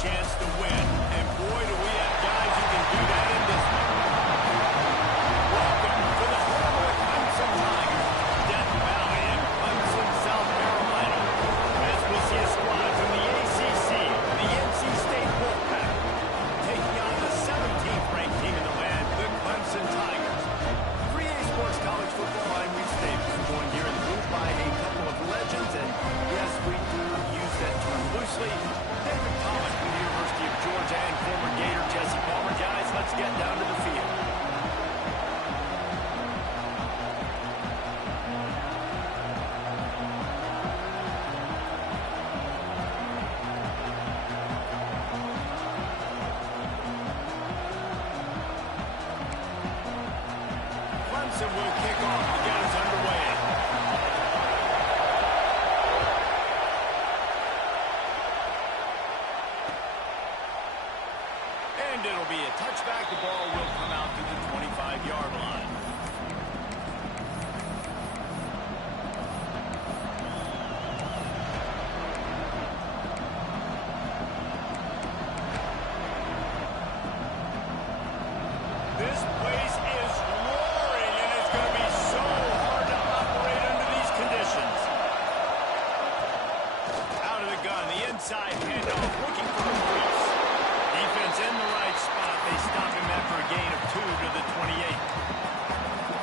chance to win. And boy, do we have guys who can do that in this one. Welcome to the home of the Clemson Tigers, Death Valley in Clemson, South Carolina. As we see a squad from the ACC, the NC State Wolfpack, taking on the 17th ranked team in the land, the Clemson Tigers. 3A Sports College Football, I'm Reese Davis, joined here in the booth by a couple of legends, and yes, we do use that term loosely. David Pollock from the University of Georgia and former Gator Jesse Palmer. Guys, let's get down to the field. Clemson will kick off to get us underway. And it'll be a touchback. The ball will come out to the 25-yard line. This place is roaring, and it's going to be so hard to operate under these conditions. Out of the gun, the inside handoff, looking for the crease. Defense in the right spot. They stop him after a gain of 2 to the 28.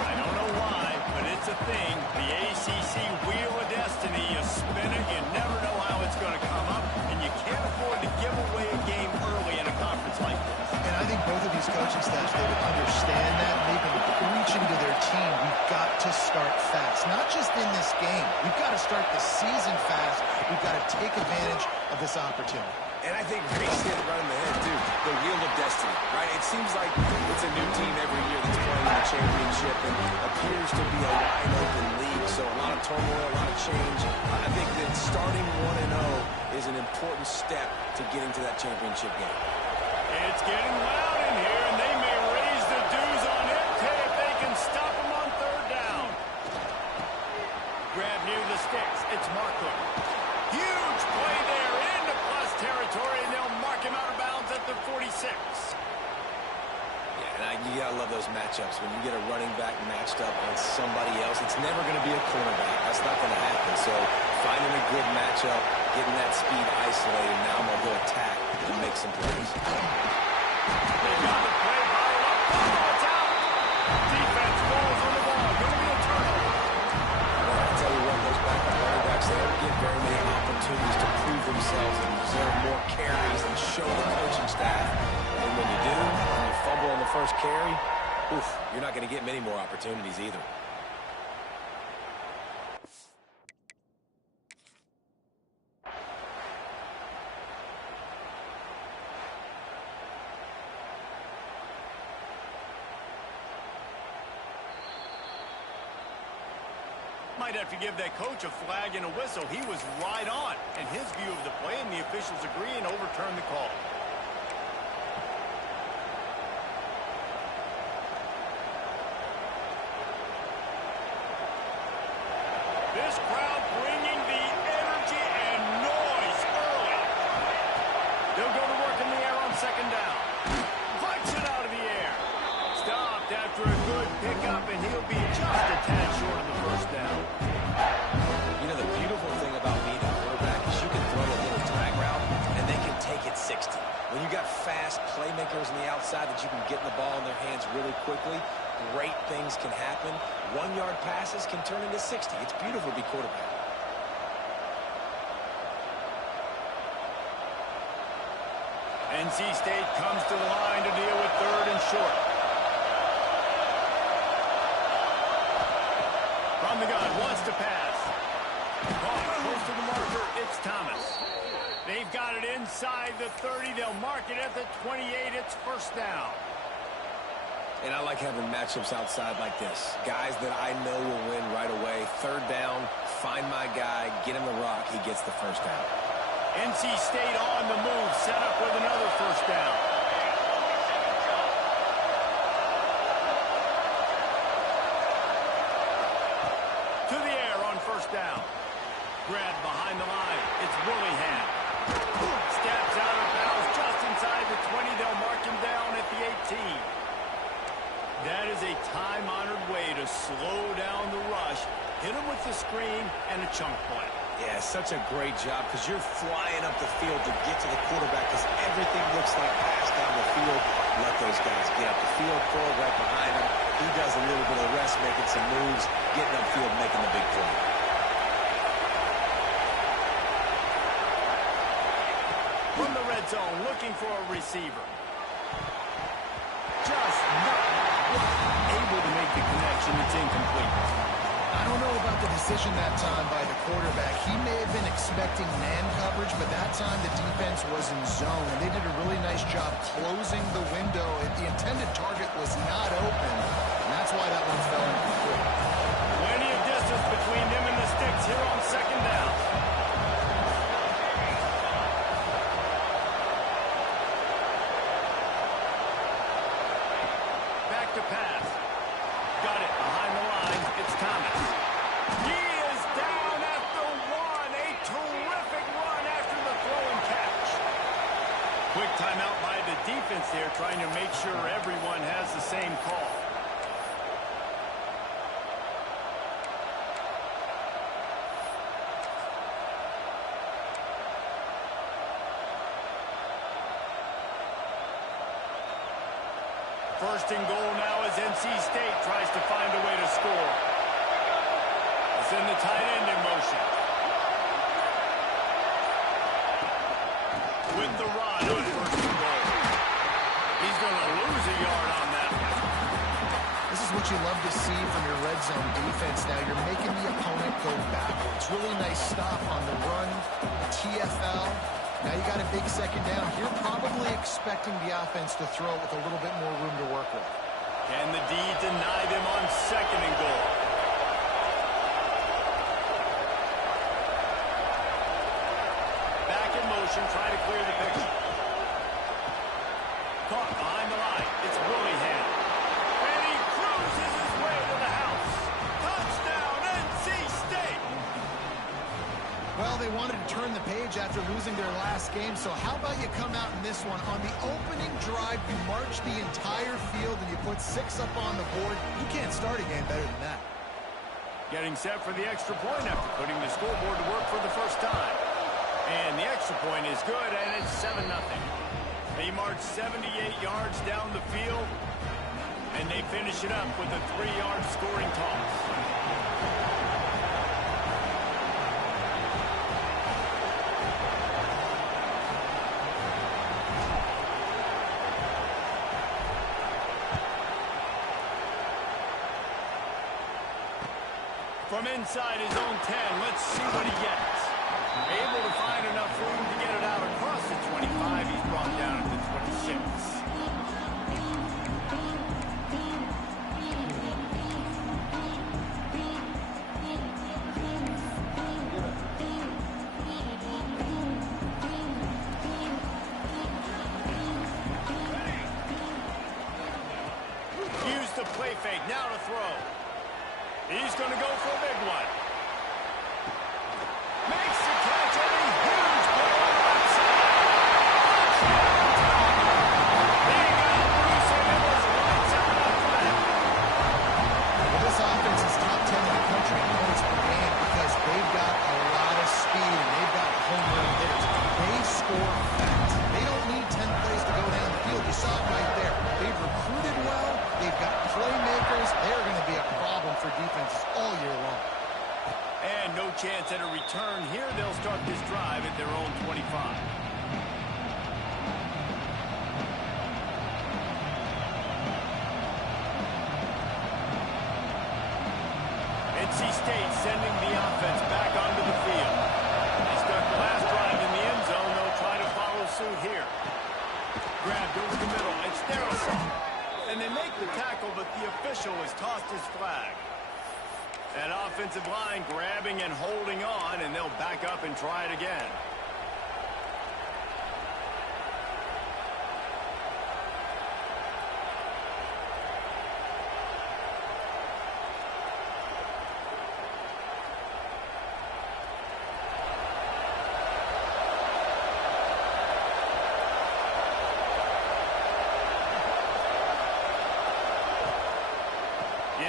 I don't know why, but it's a thing. The ACC Wheel of Destiny. You spin it, you never know how it's going to come up, and you can't afford to give away a game early in a conference like this. And I think both of these coaching staffs, they would understand that, and they've been preaching to their team, we've got to start fast. Not just in this game. We've got to start the season fast. We've got to take advantage of this opportunity. And I think Reese hit it right in the head, too. The Wheel of Destiny, right? It seems like it's a new team every year that's playing in the championship and appears to be a wide-open league. So a lot of turmoil, a lot of change. I think that starting 1-0 is an important step to getting to that championship game. It's getting loud in here, and they may raise the dues on it if they can stop them on third down. Grab near the sticks. It's Markham. Huge play there into plus territory, and they'll mark him out of bounds at the 46. Yeah, and you gotta love those matchups. When you get a running back matched up on somebody else, it's never going to be a cornerback. That's not going to happen. So finding a good matchup, getting that speed isolated, now I'm going to go attack and make some plays. They got the play bottled up. Oh, it's out. Defense falls on the ball. Going to be a turnover. Well, I'll tell you what, those backup running backs, they don't get very many opportunities to prove themselves and deserve more carries and show the coaching staff. And when you do, when you fumble on the first carry, oof, you're not going to get many more opportunities either. Might have to give that coach a flag and a whistle. He was right on in his view of the play, and the officials agree and overturn the call. This crowd bringing the energy and noise early. They'll go to work in the air on second down. Flights it out of the air. Stopped after a good pickup, and he'll be just a tad short of the first down. You know, the beautiful thing about being a quarterback is you can throw a little drag route, and they can take it 60. When you got fast playmakers on the outside that you can get the ball in their hands really quickly, great things can happen. 1-yard passes can turn into 60. It's beautiful to be quarterback. NC State comes to the line to deal with third and short. From the gun, wants to pass. Close to the marker, it's Thomas. They've got it inside the 30. They'll mark it at the 28. It's first down. And I like having matchups outside like this. Guys that I know will win right away. Third down, find my guy, get him the rock, he gets the first down. NC State on the move, set up with another first down. To the air on first down. Grab behind the line. It's Willingham. Steps out of bounds screen and a chunk play. Yeah, such a great job because you're flying up the field to get to the quarterback because everything looks like pass down the field. Let those guys get up the field, throw it right behind him. He does a little bit of rest, making some moves, getting upfield, making the big play. From the red zone, looking for a receiver. Just not able to make the connection. It's incomplete. I don't know about the decision that time by the quarterback. He may have been expecting man coverage, but that time the defense was in zone, and they did a really nice job closing the window. The intended target was not open, and that's why that one fell incomplete. Plenty of distance between them and the sticks here on second down. Back to pass. Got it behind the line. It's Thomas. He is down at the one. A terrific run after the throw and catch. Quick timeout by the defense there, trying to make sure everyone has the same call. First and goal now as NC State tries to find a way to score. It's in the tight end in motion. With the rod on first and goal. He's going to lose a yard on that one. This is what you love to see from your red zone defense now. You're making the opponent go backwards. Really nice stop on the run, TFL. Now you got a big second down. You're probably expecting the offense to throw it with a little bit more room to work with. Can the D deny them on second and goal? Back in motion, try to clear the picture. Caught behind the line. It's Willingham. And he cruises his way to the house. Touchdown, NC State! Well, they wanted to turn the page after losing their last game, so how about you come out in this one? On the opening drive, you march the entire field and you put 6 up on the board. You can't start a game better than that. Getting set for the extra point after putting the scoreboard to work for the first time. And the extra point is good, and it's 7-0. They march 78 yards down the field, and they finish it up with a 3-yard scoring toss. From inside his own 10, let's see what he gets. Able to find enough room to get it out across the 25. He's brought down at the 26. Use the play fake, now to throw. He's going to go for a big one. Makes the catch and a huge play on the right side. They got Bruce and it was lights out after that. Well, this offense is top 10 in the country in points per game because they've got a lot of speed and they've got home run hitters. They score fast. They don't need 10 plays to go down the field. You saw it right there. They've recruited well. They've got playmakers. They're going to be a problem for defenses all year long. And no chance at a return here. They'll start this drive at their own 25. NC State sending the offense back onto the field. They start the last drive in the end zone. They'll try to follow suit here. Grabbed over the middle. It's Harrison. And they make the tackle, but the official has tossed his flag. That offensive line grabbing and holding on, and they'll back up and try it again.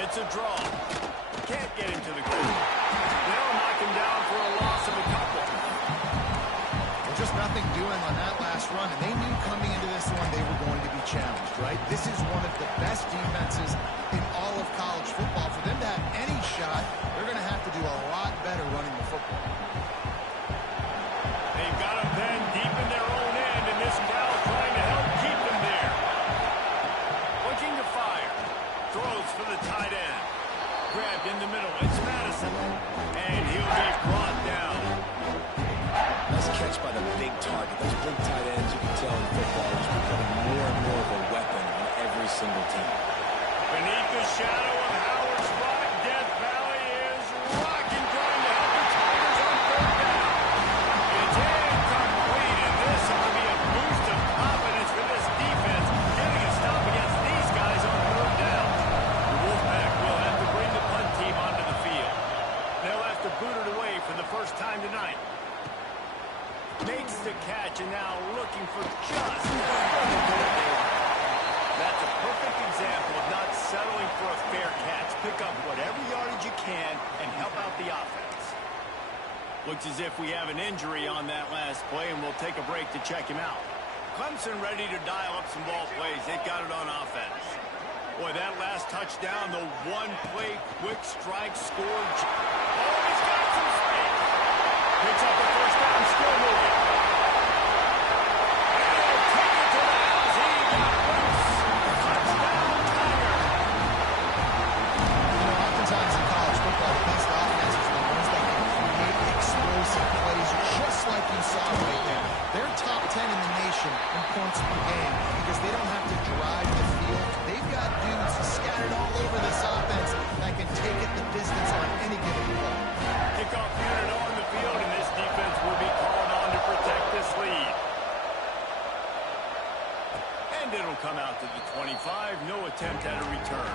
It's a draw. Can't get him to the ground. They'll knock him down for a loss of a couple. Well, just nothing doing on that last run, and they knew coming into this one they were going to be challenged, right? This is one of the best defenses in all of college football. For them to have any shot, they're going to have to do a lot better running the football. They've got them then deep in their own end, and this crowd trying to help keep them there. Looking to fire. Throws for the tight end. Grabbed in the middle. It's Madison. And he'll be brought down. Nice catch by the big target. Those big tight ends, you can tell in football, is becoming more and more of a weapon on every single team. Beneath the shadow of Howard's Rock, Death Valley is rocking, trying to help the Tigers on third down. It's incomplete, and this ought to be a boost of confidence for this defense, getting a stop against these guys on third down. The Wolfpack will have to bring the punt team onto the field. They'll have to boot it away for the first time tonight. Makes the catch, and now looking for just that's a perfect example of not settling for a fair catch. Pick up whatever yardage you can and help out the offense. Looks as if we have an injury on that last play, and we'll take a break to check him out. Clemson ready to dial up some ball plays. They've got it on offense. Boy, that last touchdown, the one-play quick strike scored. Oh, he's got some speed. Picks up the first down, still moving. Like you saw right there. They're top 10 in the nation in points per game because they don't have to drive the field. They've got dudes scattered all over this offense that can take it the distance on any given play. Kickoff unit on the field, and this defense will be called on to protect this lead. And it'll come out to the 25. No attempt at a return.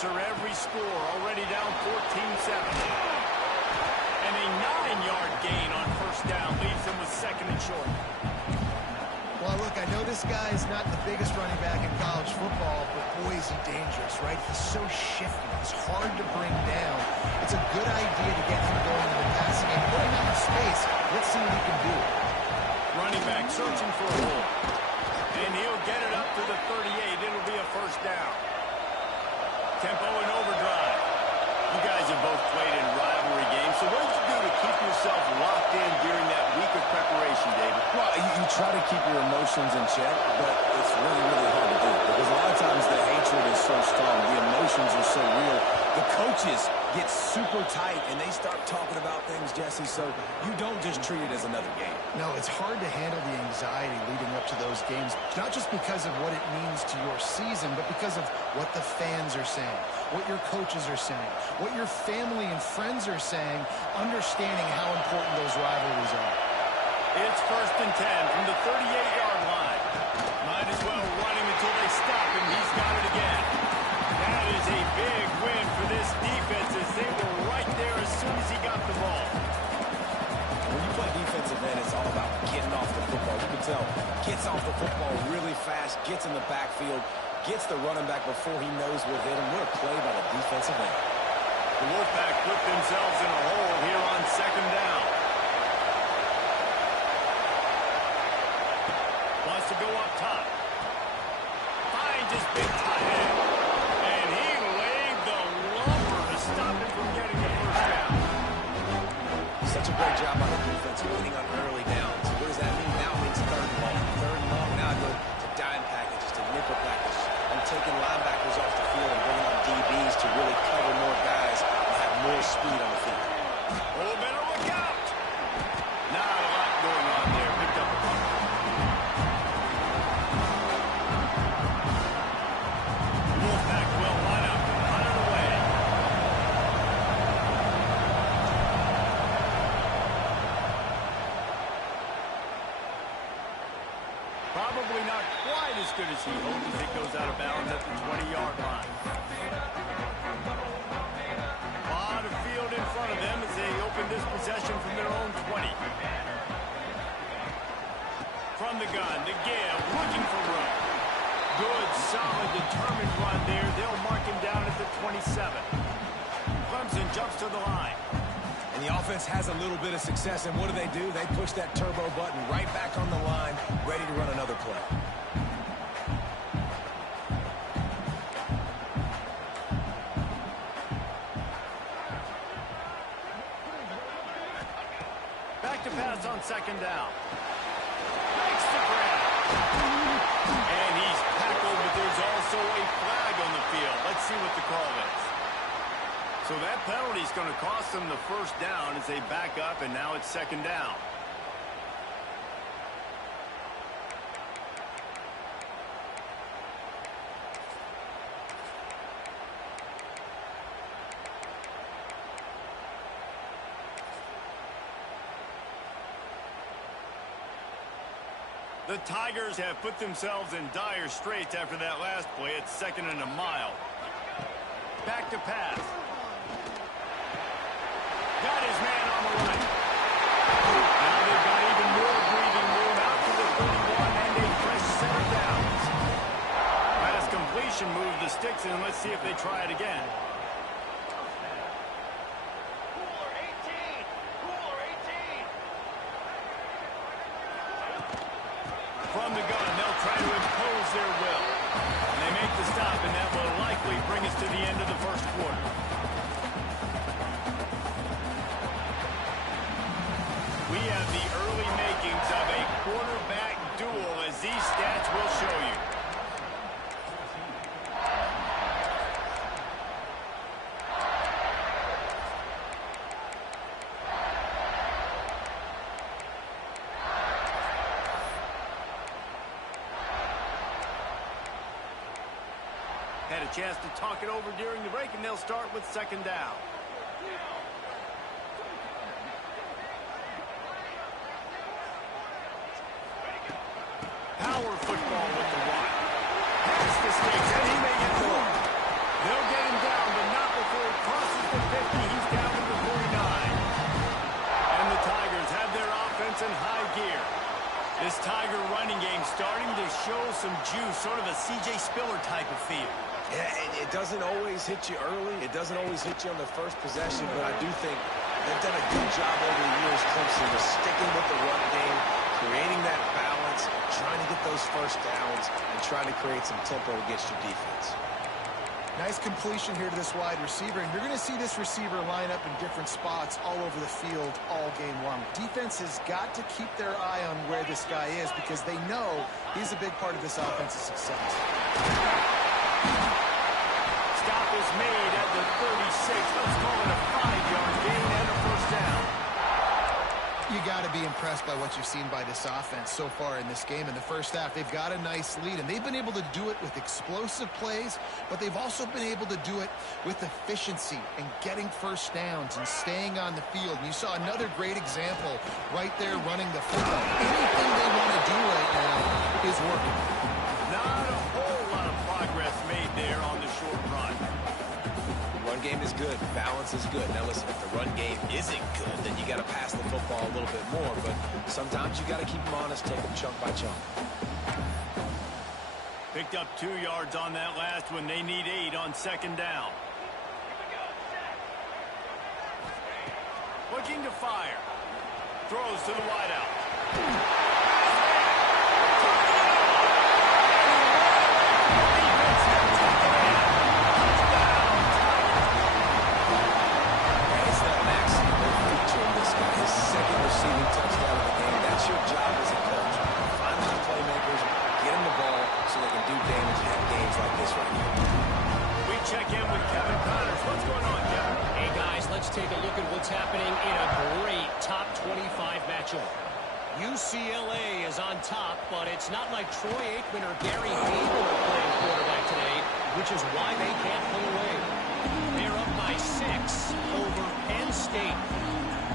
Every score already down 14-7. And a 9-yard gain on first down leaves them with second and short. Well, look, I know this guy is not the biggest running back in college football, but boy, is he dangerous, right? He's so shifty. He's hard to bring down. It's a good idea to get him going in the passing game. Put him out in space. Let's see what he can do. Running back searching for a hole. And he'll get it up to the 38. It'll be a first down. Tempo and overdrive. You guys have both played in rivalry games, so what did you do to keep yourself locked in during that week of preparation, David? Well, you try to keep your emotions in check, but it's really, really hard to do because a lot of times the hatred is so strong. The emotions are so real. The coaches get super tight, and they start talking about things, Jesse, so you don't just treat it as another game. No, it's hard to handle the anxiety leading up to those games, not just because of what it means to your season, but because of what the fans are saying, what your coaches are saying, what your family and friends are saying, understanding how important those rivalries are. It's first and 10 from the 38-yard line. Might as well run him until they stop him. He's got it again. That is a big win for this defense as they were right there as soon as he got the ball. When you play defensive end, it's all about getting off the football. You can tell, gets off the football really fast, gets in the backfield, gets the running back before he knows what hit him. What a play by the defensive end. The Wolfpack put themselves in a hole here on second down. Wants to go up top. Finds his big tight end. And he laid the lumber to stop him from getting the first down. Such a great job by the defense winning on early downs. What does that mean? Now it means third and long. Third and long, now go to dime packages, to nickel package. And taking linebackers off the field and bringing on DBs to really cover more guys and have more speed on the field. Oh, better look out. Not a lot going on there. Picked up a punt. Wolfpack will line up and punt it away. probably not quite as good as he hoped as it goes out of bounds at the 20-yard line. A lot of field in front of them as they open this possession from their own 20. From the gun, to give, looking for room. Good, solid, determined run there. They'll mark him down at the 27. Clemson jumps to the line. And the offense has a little bit of success, and what do? They push that turbo button right back on the line, ready to run another play. Back to pass on second down. Makes the grab. And he's tackled, but there's also a flag on the field. Let's see what the call is. So that penalty is going to cost them the first down as they back up, and now it's second down. The Tigers have put themselves in dire straits after that last play. It's second and a mile. Back to pass. Got his man on the right. Now they've got even more breathing room out to the 31 and a fresh set of downs. Last completion moved the sticks, and let's see if they try it again. From the gun, they'll try to impose their will. And they make the stop, and that will likely bring us to the end of the first quarter. We have the early makings of a quarterback duel, as these stats will show you. Had a chance to talk it over during the break, and they'll start with second down. Power football with the one. Pass the sticks, and he may get more. They'll get him down, but not before he crosses the 50. He's down to the 49. And the Tigers have their offense in high gear. This Tiger running game starting to show some juice, sort of a C.J. Spiller type of feel. Yeah, it doesn't always hit you early. It doesn't always hit you on the first possession, but I do think they've done a good job over the years, Clemson, of sticking with the run game, creating that balance, trying to get those first downs, and trying to create some tempo against your defense. Nice completion here to this wide receiver, and you're going to see this receiver line up in different spots all over the field all game long. Defense has got to keep their eye on where this guy is because they know he's a big part of this offense's success. Stop is made at the 36. Let's call it a 5-yard gain and a first down. You got to be impressed by what you've seen by this offense so far in this game. In the first half, they've got a nice lead, and they've been able to do it with explosive plays, but they've also been able to do it with efficiency and getting first downs and staying on the field. And you saw another great example right there running the football. Anything they want to do right now is working. Not a whole lot of progress made there on the short run. The run game is good. Balance is good. Now listen, if the run game isn't good, then you got to pass the football a little bit more. But sometimes you got to keep them honest, take them chunk by chunk. Picked up 2 yards on that last one. They need 8 on second down. Looking to fire. Throws to the wideout. Take a look at what's happening in a great top 25 matchup. UCLA is on top, but it's not like Troy Aikman or Gary Hable are playing quarterback today, which is why they can't pull away. They're up by 6 over Penn State.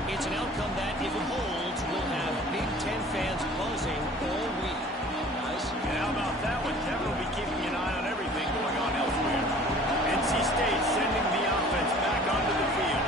It's an outcome that, if it holds, will have Big Ten fans buzzing all week. Guys? And how about that one? Kevin will be keeping an eye on everything going on elsewhere. NC State sending the offense back onto the field.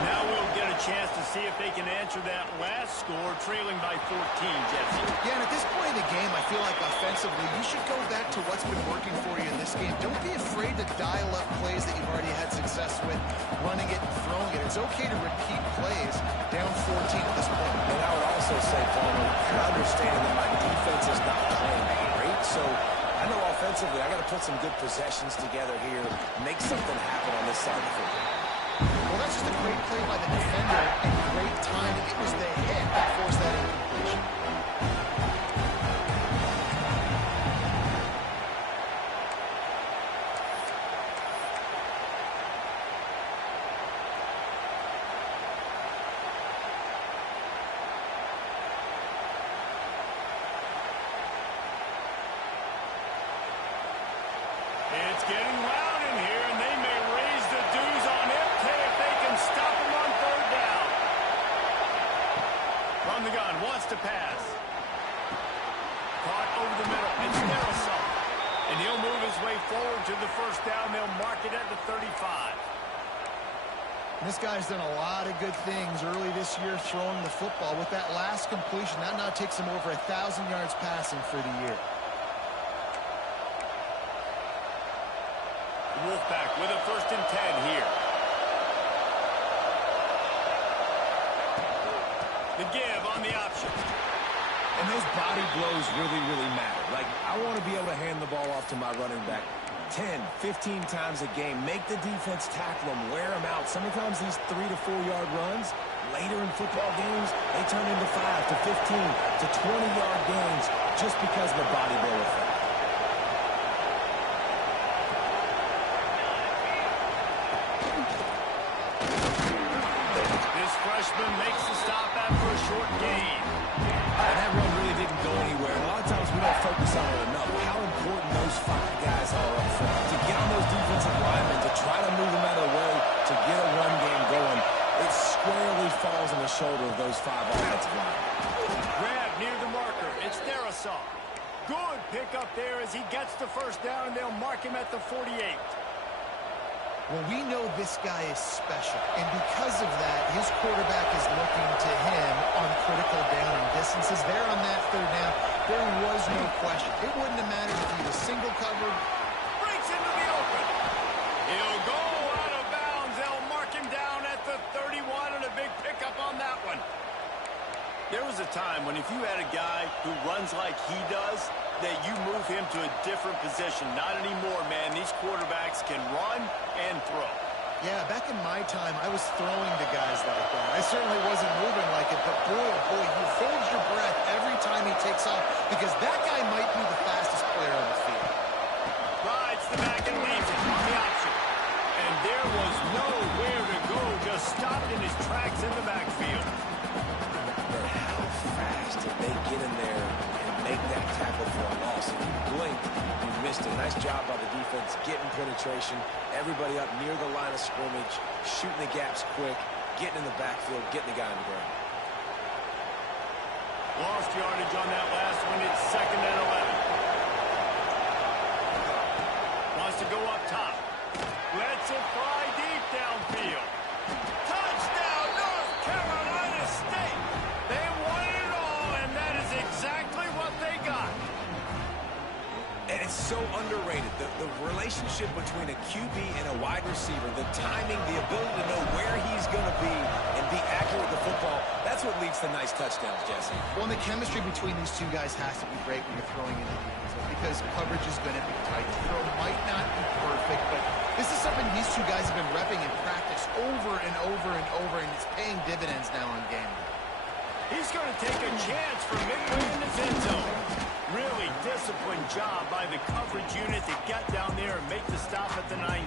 Now we'll get a chance to see if they can answer that last score, trailing by 14, Jesse. Yeah, and at this point in the game, I feel like offensively, you should go back to what's been working for you in this game. Don't be afraid to dial up plays that you've already had success with, running it and throwing it. It's okay to repeat plays down 14 at this point. And I would also say, Palmer, you're understanding that my defense is not playing great, so I know offensively I got to put some good possessions together here, make something happen on this side of the football. Well, that's just a great play by the defender and great time. It was the hit that forced that incompletion. It's getting loud in here, and they may raise the dues on MK if they can stop him on third down. From the gun, wants to pass. Caught over the middle. It's Marisol. And he'll move his way forward to the first down. They'll mark it at the 35. This guy's done a lot of good things early this year throwing the football. With that last completion, that now takes him over 1,000 yards passing for the year. Wolfpack with a 1st and 10 here. The give on the option. And those body blows really, really matter. Like, I want to be able to hand the ball off to my running back 10, 15 times a game. Make the defense tackle them, wear them out. Sometimes these 3 to 4 yard runs, later in football games, they turn into 5 to 15 to 20 yard gains just because of the body blow effect. Freshman makes the stop after a short gain. And that run really didn't go anywhere. A lot of times we don't focus on it enough. How important those 5 guys are up front. To get on those defensive linemen, to try to move them out of the way, to get a run game going, it squarely falls on the shoulder of those 5 offensive linemen. Grab near the marker. It's Marisol. Good pick up there as he gets the first down, and they'll mark him at the 48. Well, we know this guy is special, and because of that, his quarterback is looking to him on critical down and distances. There on that third down, there was no question. It wouldn't have mattered if he was single covered. Breaks into the open. He'll go out of bounds. They'll mark him down at the 31, and a big pickup on that one. There was a time when if you had a guy who runs like he does, that you move him to a different position. Not anymore, man. These quarterbacks can run and throw. Yeah, back in my time, I was throwing to guys like that. I certainly wasn't moving like it, but boy, oh boy, you hold your breath every time he takes off because that guy might be the fastest player on the field. Rides the back and leaves it on the option. And there was nowhere to go, just stopped in his tracks in the backfield. But how fast did they get in there and make that tackle for a loss? If you blinked, you missed it. Nice job by the defense, getting penetration, everybody up near the line of scrimmage, shooting the gaps quick, getting in the backfield, getting the guy on the ground. Lost yardage on that last one. It's 2nd and 11. Wants to go up top. Lets it fly deep downfield. Touchdown, North Carolina State. They won it all, and that is exactly what they got. And it's so underrated. The relationship between a QB and a wide receiver, the timing, the ability to know where he's going to be and be accurate with the football, that's what leads to nice touchdowns, Jesse. Well, and the chemistry between these two guys has to be great when you're throwing into the end zone because coverage is going to be tight. The throw might not be perfect, but this is something these two guys have been repping in practice over and over and over, and it's paying dividends now on game day. He's going to take a chance from midway in his end zone. Really disciplined job by the coverage unit to get down there and make the stop at the 19.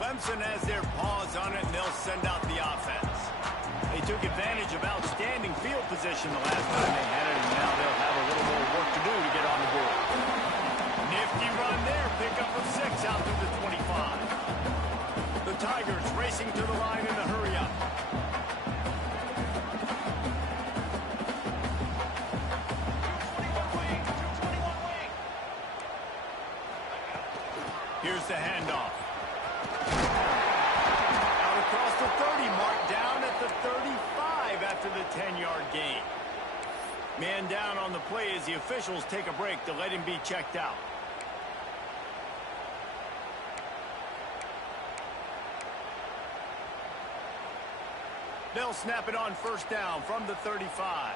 Clemson has their paws on it, and they'll send out the offense. They took advantage of outstanding field position the last time they had it, and now they'll have a little more work to do to get on the board. Hefty run there. Pickup of 6 out to the 25. The Tigers racing to the line in a hurry-up. Here's the handoff. Out across the 30, marked down at the 35 after the 10-yard gain. Man down on the play as the officials take a break to let him be checked out. They'll snap it on first down from the 35.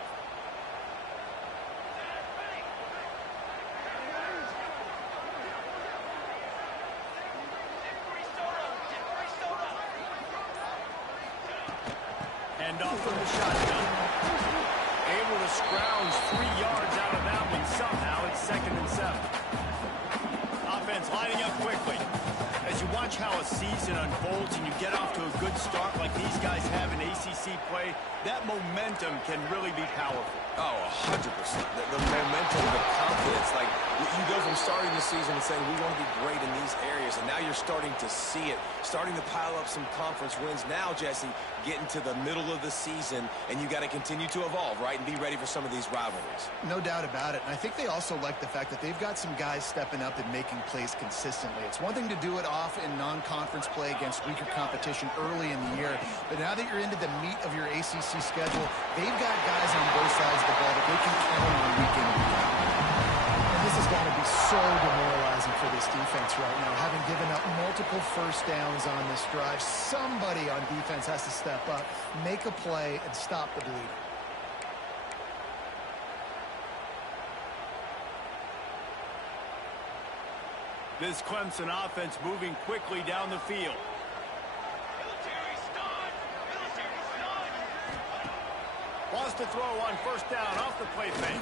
Hand off from the shotgun. Able to scrounge 3 yards out of that one somehow. It's 2nd and 7. Offense lining up quickly. As you watch how a season unfolds and you get off to a good start like these guys have in ACC play, that momentum can really be powerful. Oh, 100%. The momentum, the confidence. Like, you go from starting the season and saying, we want to be great in these areas, and now you're starting to see it, starting to pile up some conference wins. Now, Jesse, getting to the middle of the season, and you got to continue to evolve, right, and be ready for some of these rivalries. No doubt about it. And I think they also like the fact that they've got some guys stepping up and making plays consistently. It's one thing to do it off in non-conference play against weaker competition early in the year, but now that you're into the meat of your ACC schedule, they've got guys on both sides of the ball that they can count on week in and week out. And this has got to be so demoralizing for this defense right now, having given up multiple first downs on this drive. Somebody on defense has to step up, make a play, and stop the bleeding. This Clemson offense moving quickly down the field. Wants to throw on first down off the play fake.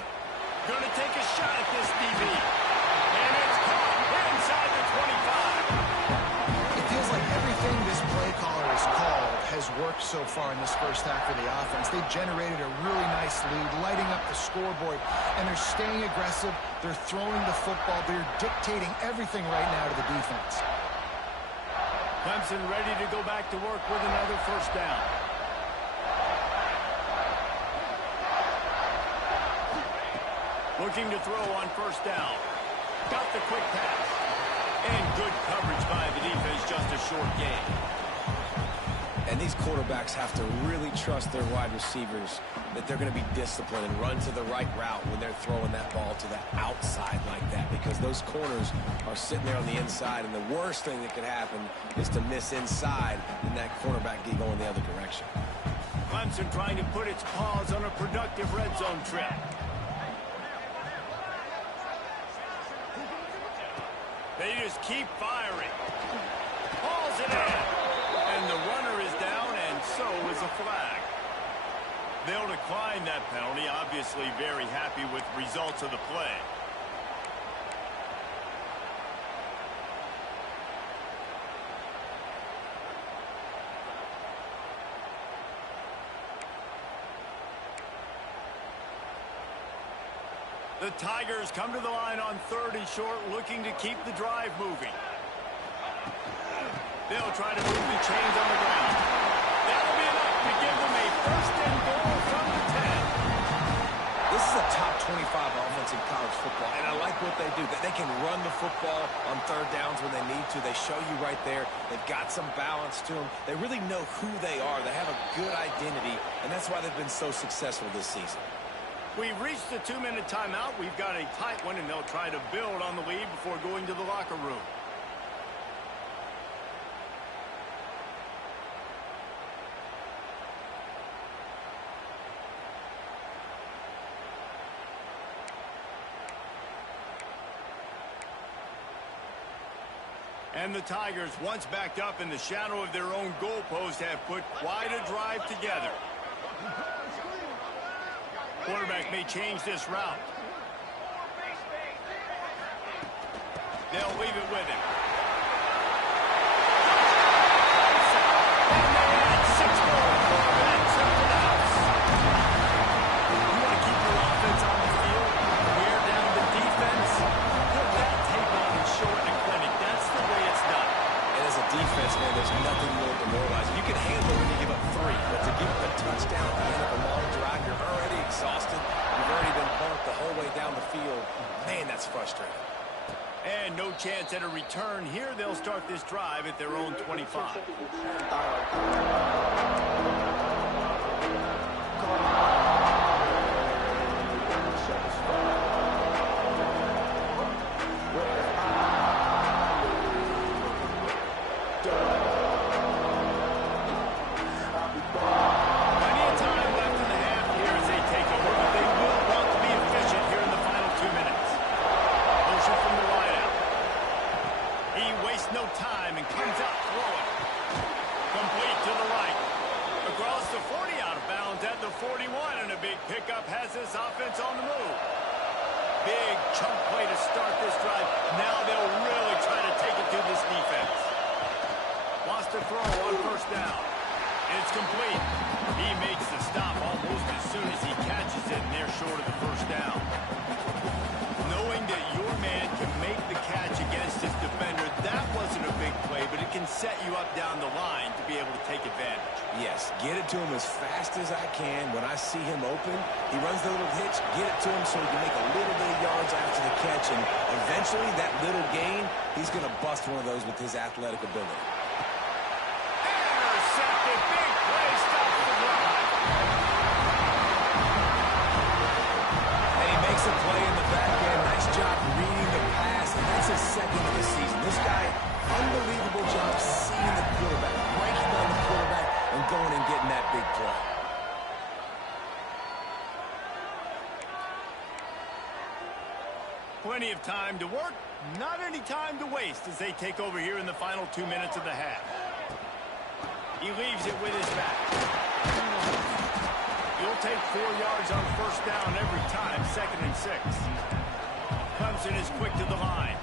Going to take a shot at this DB. And it's caught inside the 25. It feels like everything this play caller has called has worked so far in this first half for the offense. They've generated a really nice lead, lighting up the scoreboard, and they're staying aggressive. They're throwing the football. They're dictating everything right now to the defense. Clemson ready to go back to work with another first down. Looking to throw on first down. Got the quick pass. And good coverage by the defense, just a short gain. And these quarterbacks have to really trust their wide receivers that they're going to be disciplined and run to the right route when they're throwing that ball to the outside like that, because those corners are sitting there on the inside, and the worst thing that could happen is to miss inside and that cornerback get going the other direction. Clemson trying to put its paws on a productive red zone trip. They just keep firing. Hauls it in. And the runner is down, and so is a flag. They'll decline that penalty, obviously very happy with results of the play. The Tigers come to the line on 3rd and short, looking to keep the drive moving. They'll try to move the chains on the ground. That'll be enough to give them a 1st and goal from the 10. This is a top 25 offense in college football, and I like what they do. They can run the football on 3rd downs when they need to. They show you right there. They've got some balance to them. They really know who they are. They have a good identity, and that's why they've been so successful this season. We've reached the 2-minute timeout. We've got a tight one, and they'll try to build on the lead before going to the locker room. And the Tigers, once backed up in the shadow of their own goalpost, have put quite a drive together. Quarterback may change this route. They'll leave it with him. And they add 6 more. That's up to the house. You want to keep your offense on the field, wear down the defense, put that tape on there's nothing more demoralizing. You can handle when you give up 3, but to give up a touchdown at the end of a long drive, you're already exhausted. You've already been bumped the whole way down the field. Man, that's frustrating. And no chance at a return here. They'll start this drive at their own 25. Pickup has this offense on the move. Big chunk play to start this drive. Now they'll really try to take it to this defense. Wants to throw on first down. It's complete. He makes the stop almost as soon as he catches it, and they're short of the first down. Knowing that your man can make the catch against his defender, that wasn't a big play, but it can set you up down the line to be able to take advantage. Yes, get it to him as fast as I can. When I see him open, he runs the little hitch, get it to him so he can make a little bit of yards after the catch, and eventually that little gain, he's going to bust one of those with his athletic ability. Intercepted, big play, stops the drive. And he makes a play in the back end. Nice job reading the pass, and that's his second of the season. This guy, unbelievable job seeing the quarterback, breaking down the quarterback, and going and getting that big play. Plenty of time to work, not any time to waste as they take over here in the final 2 minutes of the half. He leaves it with his back. You'll take 4 yards on first down every time, 2nd and 6. Clemson is quick to the line.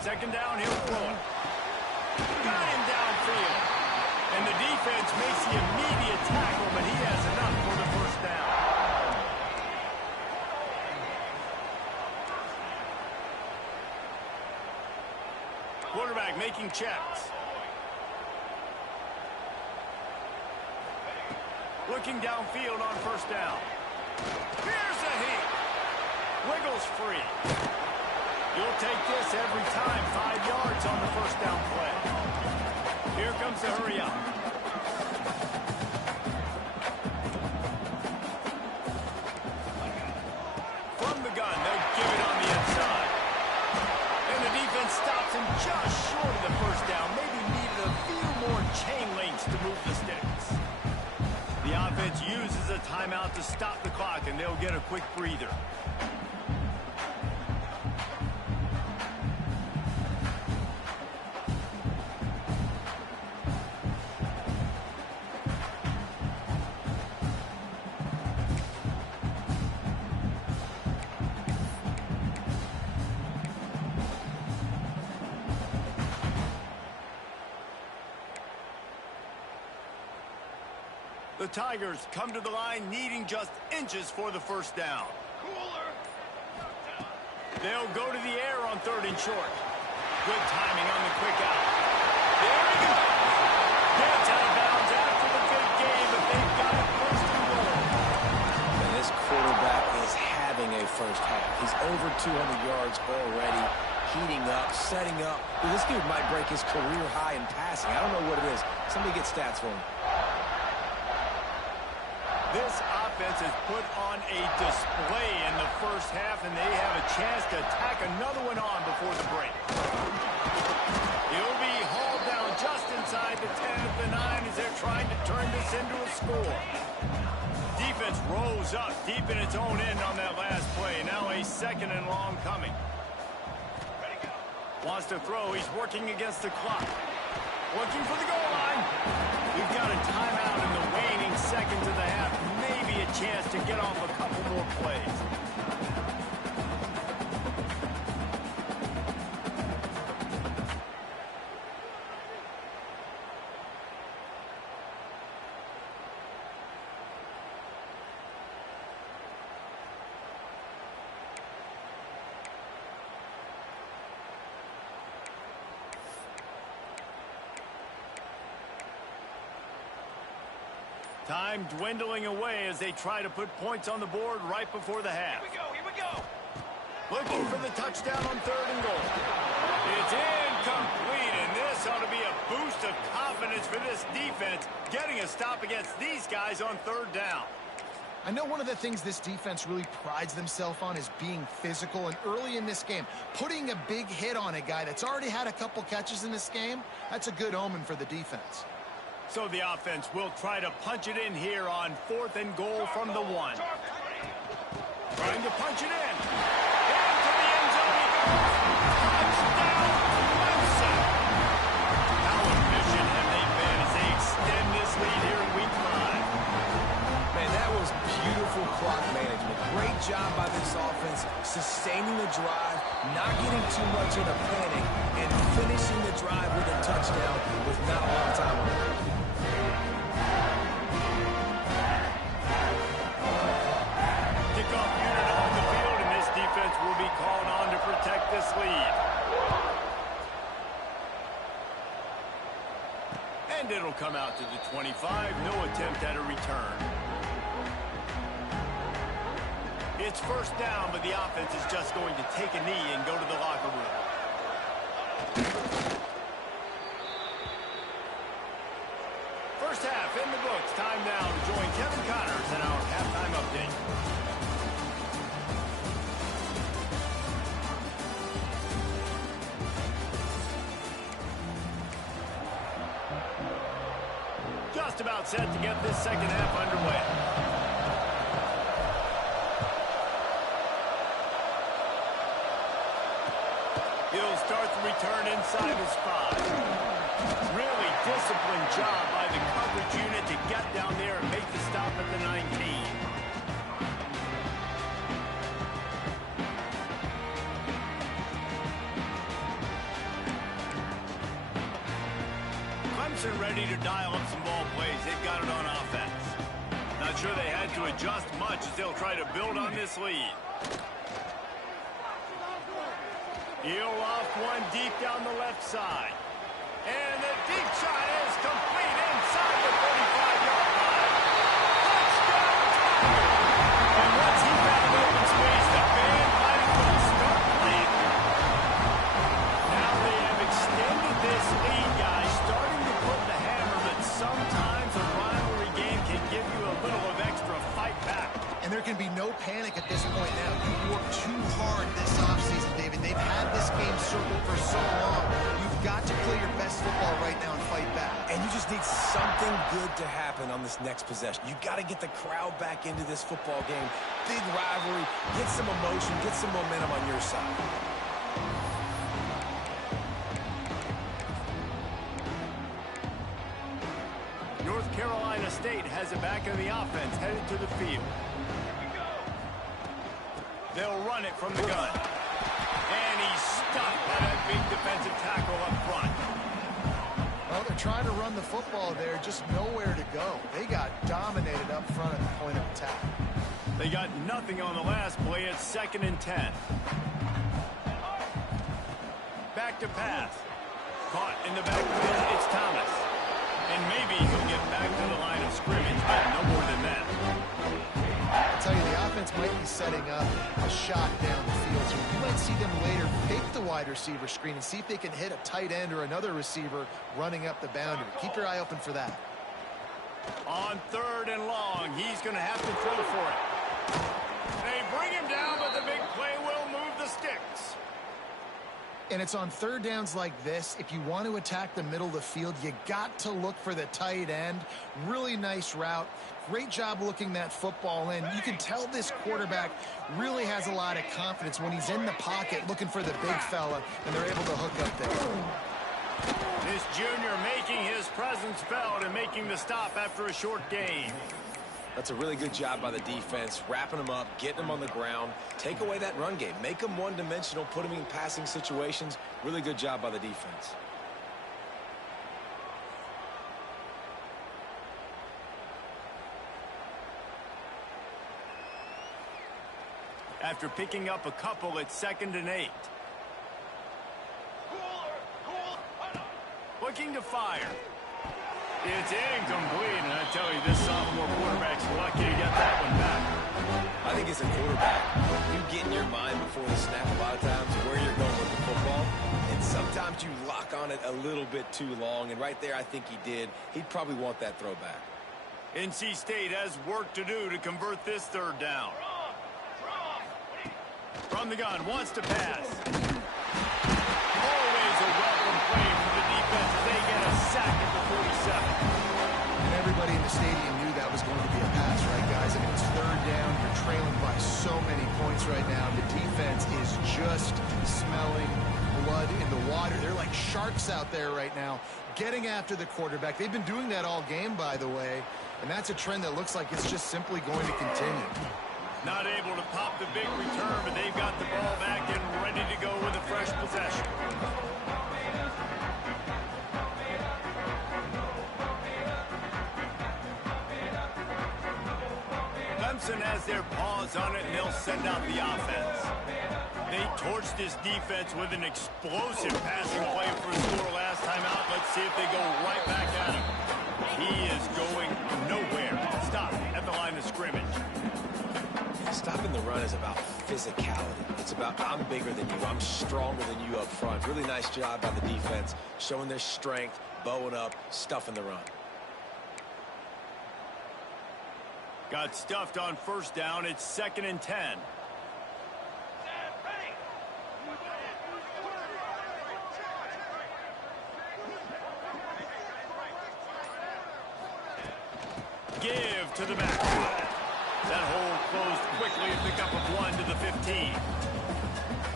Second down, he'll throw it. Got him downfield. And the defense makes the immediate tackle, but he has enough for the first down. Quarterback making checks. Looking downfield on first down. Here's a heat. Wiggles free. You'll take this every time. 5 yards on the first down play. Here comes the hurry up. From the gun, they'll give it on the inside. And the defense stops him just short of the first down. Maybe needed a few more chain links to move the sticks. The offense uses a timeout to stop the clock, and they'll get a quick breather. The Tigers come to the line needing just inches for the first down. They'll go to the air on 3rd and short. Good timing on the quick out. There he goes. Gets out of bounds after the big game, but they've got it first and goal. And this quarterback is having a first half. He's over 200 yards already, heating up, setting up. This dude might break his career high in passing. I don't know what it is. Somebody get stats for him. This offense has put on a display in the first half, and they have a chance to tack another one on before the break. He'll be hauled down just inside the 10 of the 9 as they're trying to turn this into a score. Defense rose up deep in its own end on that last play. Now a 2nd and long coming. Wants to throw. He's working against the clock. Looking for the goal line. We've got a timeout in the waning seconds of the half. Maybe a chance to get off a couple more plays. Time dwindling away as they try to put points on the board right before the half. Here we go. Looking for the touchdown on 3rd and goal. It's incomplete, and this ought to be a boost of confidence for this defense, getting a stop against these guys on 3rd down. I know one of the things this defense really prides themselves on is being physical, and early in this game, putting a big hit on a guy that's already had a couple catches in this game, that's a good omen for the defense. So the offense will try to punch it in here on 4th and goal from the 1. Trying to punch it in. Into the end zone he goes. Touchdown, Clemson. How efficient have they been as they extend this lead here in Week 5? Man, that was beautiful clock management. Great job by this offense, sustaining the drive, not getting too much in a panic, and finishing the drive with a touchdown with not a lot of time on it. Kickoff unit on the field, and this defense will be called on to protect this lead. And it'll come out to the 25. No attempt at a return. It's 1st down, but the offense is just going to take a knee and go to the locker room. First half in the books. Time now to join Kevin Connors in our halftime update. Just about set to get this 2nd half underway. He'll start the return inside his 5. Really disciplined job by the coverage unit to get down there and make the stop at the 19. Clemson ready to dial up some ball plays. They've got it on offense. Not sure they had to adjust much as they'll try to build on this lead. He'll loft one deep down the left side. And the deep shot is complete inside the 45-yard line. Touchdown, Tiger! And once he found open space, the band might as well start playing. Now they have extended this lead, guys, starting to put the hammer, but sometimes a rivalry game can give you a little of extra fight back. And there can be no panic at this point now. You worked too hard this offseason, David. They've had this game circled for so long. You've got to play your best football right now and fight back. And you just need something good to happen on this next possession. You've got to get the crowd back into this football game. Big rivalry. Get some emotion. Get some momentum on your side. North Carolina State has it back in the offense, headed to the field. They'll run it from the gun. And he's stuck by that big defensive tackle up front. Well, they're trying to run the football there, just nowhere to go. They got dominated up front at the point of attack. They got nothing on the last play. It's 2nd and 10. Back to pass. Caught in the backfield. It's Thomas. And maybe he'll get back to the line of scrimmage, but no more than that. I'll tell you, the offense might be setting up a shot down the field. So you might see them later fake the wide receiver screen and see if they can hit a tight end or another receiver running up the boundary. Keep your eye open for that. On 3rd and long, he's going to have to throw for it. They bring him down, but the big play will move the sticks. And it's on 3rd downs like this. If you want to attack the middle of the field, you got to look for the tight end. Really nice route. Great job looking that football in. You can tell this quarterback really has a lot of confidence when he's in the pocket looking for the big fella, and they're able to hook up there. This junior making his presence felt and making the stop after a short gain. That's a really good job by the defense, wrapping them up, getting them on the ground. Take away that run game. Make them one-dimensional, put them in passing situations. Really good job by the defense. After picking up a couple, it's 2nd and 8. Looking to fire. It's incomplete, and I tell you, this sophomore quarterback's lucky to get that one back. I think as a quarterback, you get in your mind before the snap a lot of times where you're going with the football, and sometimes you lock on it a little bit too long, and right there I think he did. He'd probably want that throwback. NC State has work to do to convert this third down. From the gun, wants to pass. Always a welcome play for the defense as they get a sack at the 47. And everybody in the stadium knew that was going to be a pass, right, guys? I mean, it's third down. You're trailing by so many points right now. The defense is just smelling blood in the water. They're like sharks out there right now, getting after the quarterback. They've been doing that all game, by the way, and that's a trend that looks like it's just simply going to continue. Not able to pop the big return, but they've got the ball back and ready to go with a fresh possession. Clemson has their paws on it, and they'll send out the offense. They torched this defense with an explosive passing play for a score last time out. Let's see if they go right back at him. He is going nowhere. Stop at the line of scrimmage. Stopping the run is about physicality. It's about I'm bigger than you. I'm stronger than you up front. Really nice job by the defense, showing their strength, bowing up, stuffing the run. Got stuffed on first down. It's 2nd and 10. Give to the back. That hole closed quickly, a pickup of 1 to the 15.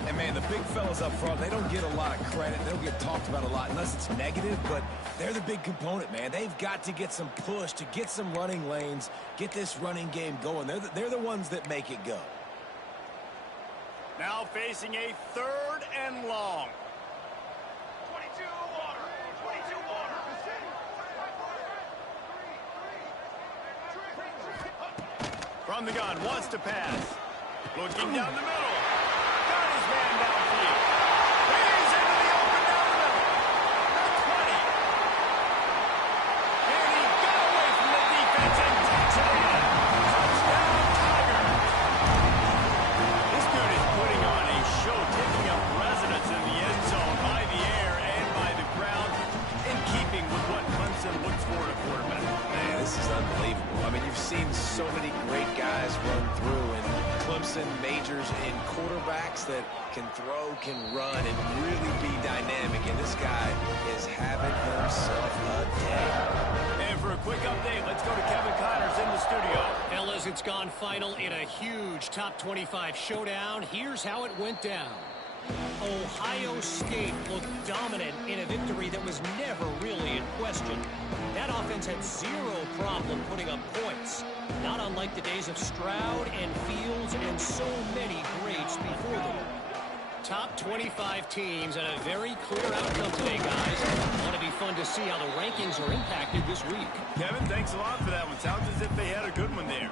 And, man, the big fellas up front, they don't get a lot of credit. They don't get talked about a lot unless it's negative, but they're the big component, man. They've got to get some push, to get some running lanes, get this running game going. They're the ones that make it go. Now facing a 3rd and long. 22 water. 22 water. From the gun, wants to pass. Looking down the middle. Got his man downfield. He's into the open down the middle. The 20. And he got away from the defense and takes it in. Touchdown, Tiger. This dude is putting on a show, taking up residence in the end zone by the air and by the ground, in keeping with what Clemson looks for in a quarterback. Man, this is unbelievable. I mean, you've seen so many great guys run through, and Clemson majors in quarterbacks that can throw, can run, and really be dynamic. And this guy is having himself a day. And for a quick update, let's go to Kevin Connors in the studio. Fellas, it's gone final in a huge top 25 showdown. Here's how it went down. Ohio State looked dominant in a victory that was never really in question. That offense had zero problem putting up points, not unlike the days of Stroud and Fields and so many greats before them. Top 25 teams and a very clear outcome today, guys. Want to be fun to see how the rankings are impacted this week. Kevin, thanks a lot for that one. Sounds as if they had a good one there.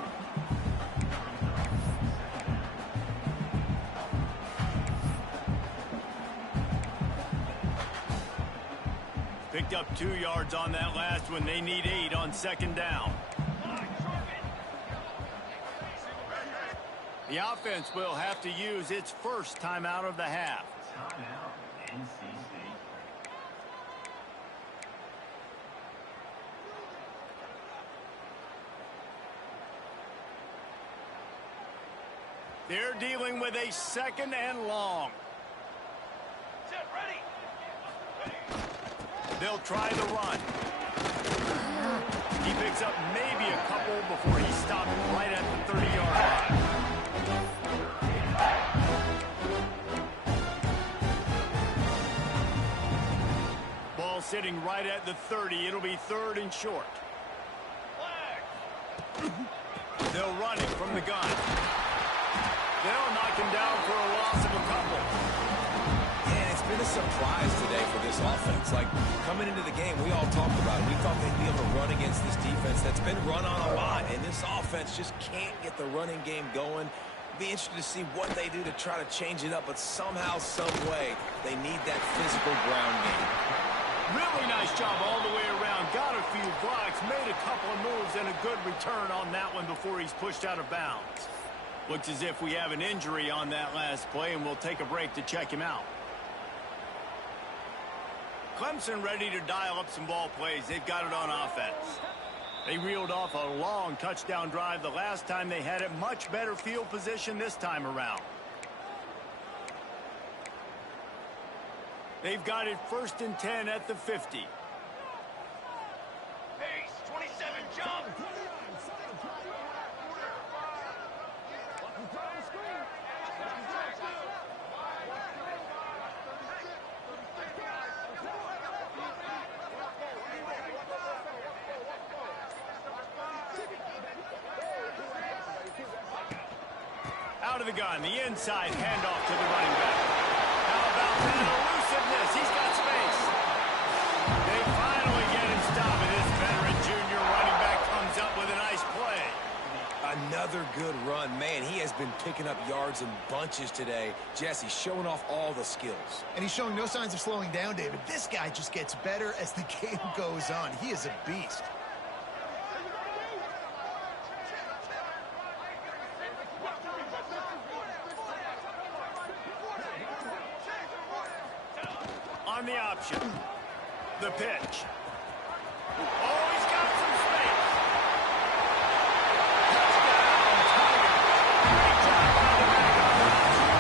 Picked up 2 yards on that last one. They need 8 on 2nd down. The offense will have to use its first timeout of the half. Timeout, NC State. They're dealing with a 2nd and long. Set, ready. They'll try the run. He picks up maybe a couple before he stopped right at the 30-yard line. Ball sitting right at the 30. It'll be 3rd and short. They'll run it from the gun. They'll knock him down for a loss of a couple. Yeah, it's been a surprise today for this offense. Like, coming into the game, we all talked about it. We thought they'd be able to run against this defense that's been run on a lot, and this offense just can't get the running game going. Be interested to see what they do to try to change it up, but somehow, some way, they need that physical ground game. Really nice job all the way around. Got a few blocks, made a couple of moves, and a good return on that one before he's pushed out of bounds. Looks as if we have an injury on that last play, and we'll take a break to check him out. Clemson ready to dial up some ball plays. They've got it on offense. They reeled off a long touchdown drive the last time they had it. Much better field position this time around. They've got it 1st and 10 at the 50. Pace, 27, jump. Out of the gun, the inside handoff to the running back. How about that elusiveness? He's got space. They finally get him stopped, and this veteran junior running back comes up with a nice play. Another good run. Man, he has been picking up yards in bunches today. Jesse showing off all the skills. And he's showing no signs of slowing down, David. This guy just gets better as the game goes on. He is a beast. On the option. The pitch. Oh, he's got some space. Touchdown, Tigers. Great job by the back on the option.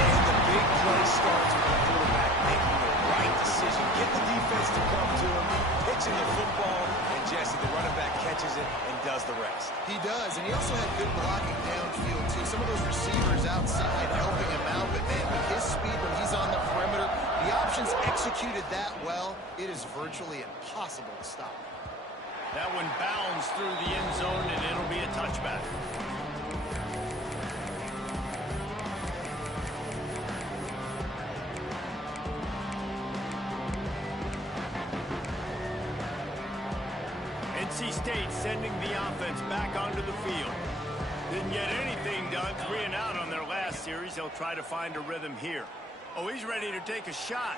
And the big play starts with the quarterback making the right decision. Get the defense to come to him, pitching the football, and Jesse, the running back, catches it and does the rest. He does, and he also had good blocking downfield, too. Some of those receivers outside helping him out, but, man, with his speed when he's on the perimeter, the options executed that well, it is virtually impossible to stop. That one bounds through the end zone, and it'll be a touchback. NC State sending the offense back onto the field. Didn't get anything done, 3 and out on their last series. They'll try to find a rhythm here. Oh, he's ready to take a shot.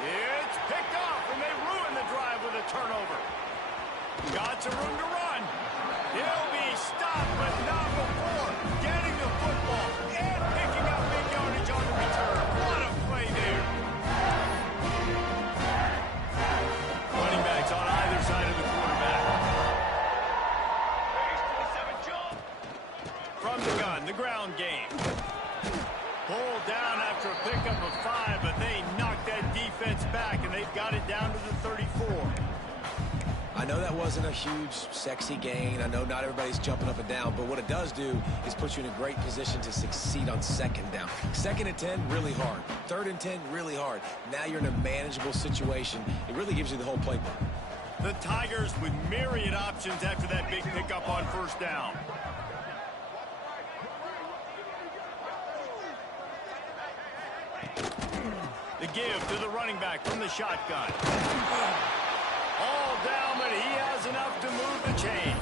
It's picked off, and they ruin the drive with a turnover. Got some room to run. He'll be stopped, but not before getting the football and picking up big yardage on the return. What a play there. Running backs on either side of the quarterback. Pace, 27, jump. From the gun, the ground game. Pulled down after a pickup of 5, but they knocked that defense back, and they've got it down to the 34. I know that wasn't a huge, sexy gain. I know not everybody's jumping up and down, but what it does do is put you in a great position to succeed on 2nd down. 2nd and 10, really hard. 3rd and 10, really hard. Now you're in a manageable situation. It really gives you the whole playbook. The Tigers with myriad options after that big pickup on 1st down. The give to the running back from the shotgun. All down, but he has enough to move the chains.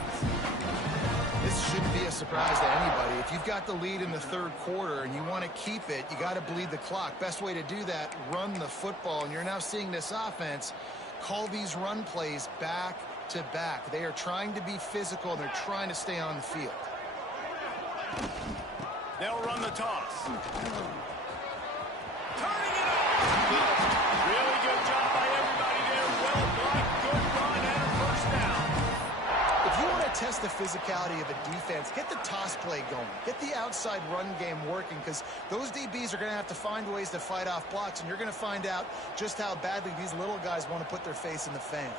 This shouldn't be a surprise to anybody. If you've got the lead in the 3rd quarter and you want to keep it, you got to bleed the clock. Best way to do that, run the football. And you're now seeing this offense call these run plays back to back. They are trying to be physical, and they're trying to stay on the field. They'll run the toss. Turning it off. Really good job by everybody there. Well blocked, good run, and a 1st down. If you want to test the physicality of a defense, get the toss play going. Get the outside run game working, because those DBs are going to have to find ways to fight off blocks, and you're going to find out just how badly these little guys want to put their face in the fan.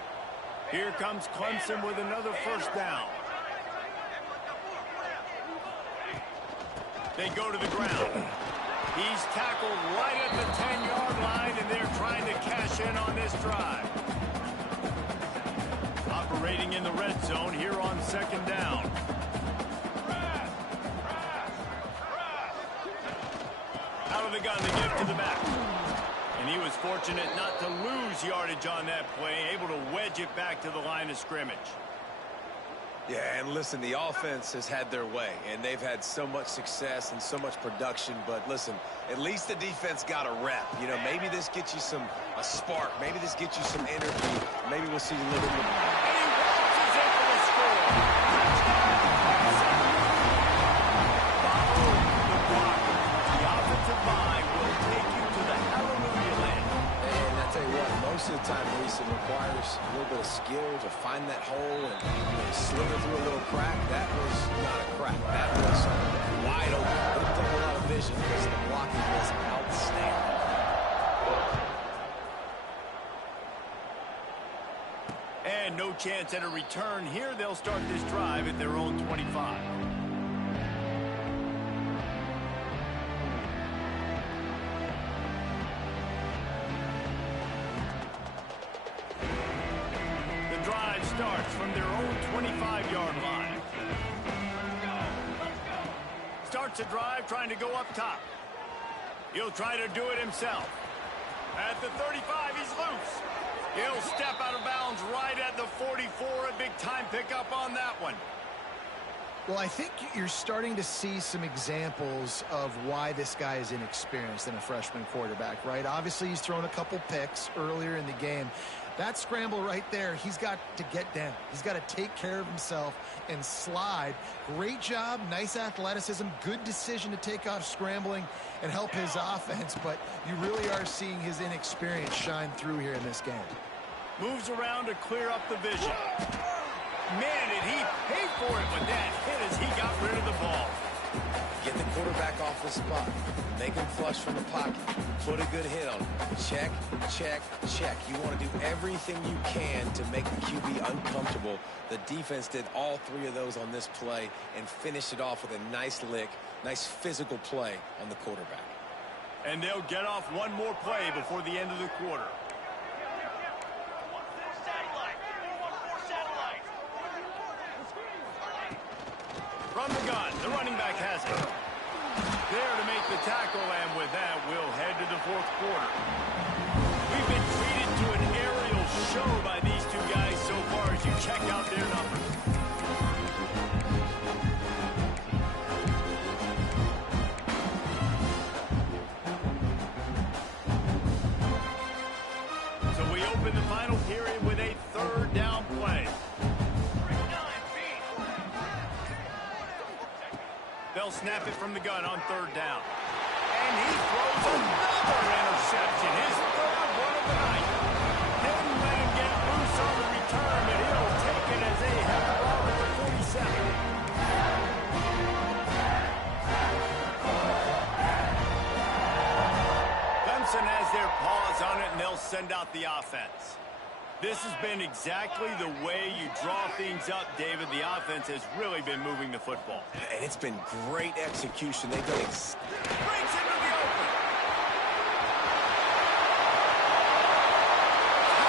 Here comes Clemson with another 1st down. They go to the ground. He's tackled right at the 10-yard line, and they're trying to cash in on this drive. Operating in the red zone here on 2nd down. Out of the gun, the give to the back. And he was fortunate not to lose yardage on that play, able to wedge it back to the line of scrimmage. Yeah, and listen, the offense has had their way, and they've had so much success and so much production. But listen, at least the defense got a rep. You know, maybe this gets you a spark. Maybe this gets you some energy. Maybe we'll see a little bit more. And he launches in for the score. Follow the blocker. The offensive line will take you to the hallelujah land. And I tell you what, most of the time, Reese, it requires a little bit of skill to find that hole and slither through a little crack. That was not a crack. That was wide open. Didn't take a lot of vision because the blocking was outstanding. And no chance at a return here. They'll start this drive at their own 25. The drive starts from their own 25-yard line. Starts a drive trying to go up top. He'll try to do it himself. At the 35, he's loose. He'll step out of bounds right at the 44. A big-time pickup on that one. Well, I think you're starting to see some examples of why this guy is inexperienced in a freshman quarterback, right? Obviously, he's thrown a couple picks earlier in the game. That scramble right there, he's got to get down. He's got to take care of himself and slide. Great job, nice athleticism, good decision to take off scrambling and help his offense, but you really are seeing his inexperience shine through here in this game. Moves around to clear up the vision. Man, did he pay for it with that hit as he got rid of the ball. Get the quarterback off the spot. Make him flush from the pocket. Put a good hit on him. Check, check, check. You want to do everything you can to make the QB uncomfortable. The defense did all three of those on this play and finished it off with a nice lick, nice physical play on the quarterback. And they'll get off one more play before the end of the quarter. From the gun, the running back has it. There to make the tackle, and with that, we'll head to the fourth quarter. We've been treated to an aerial show by these two guys so far as you check out their numbers. So we open the final period with a third down play. They'll snap it from the gun on third down. And he throws another interception. His third one of the night. Didn't let him get loose on the return, but he'll take it as they have the ball at the 47. Clemson has their paws on it, and they'll send out the offense. This has been exactly the way you draw things up, David. The offense has really been moving the football. And it's been great execution. They've done Breaks into the open.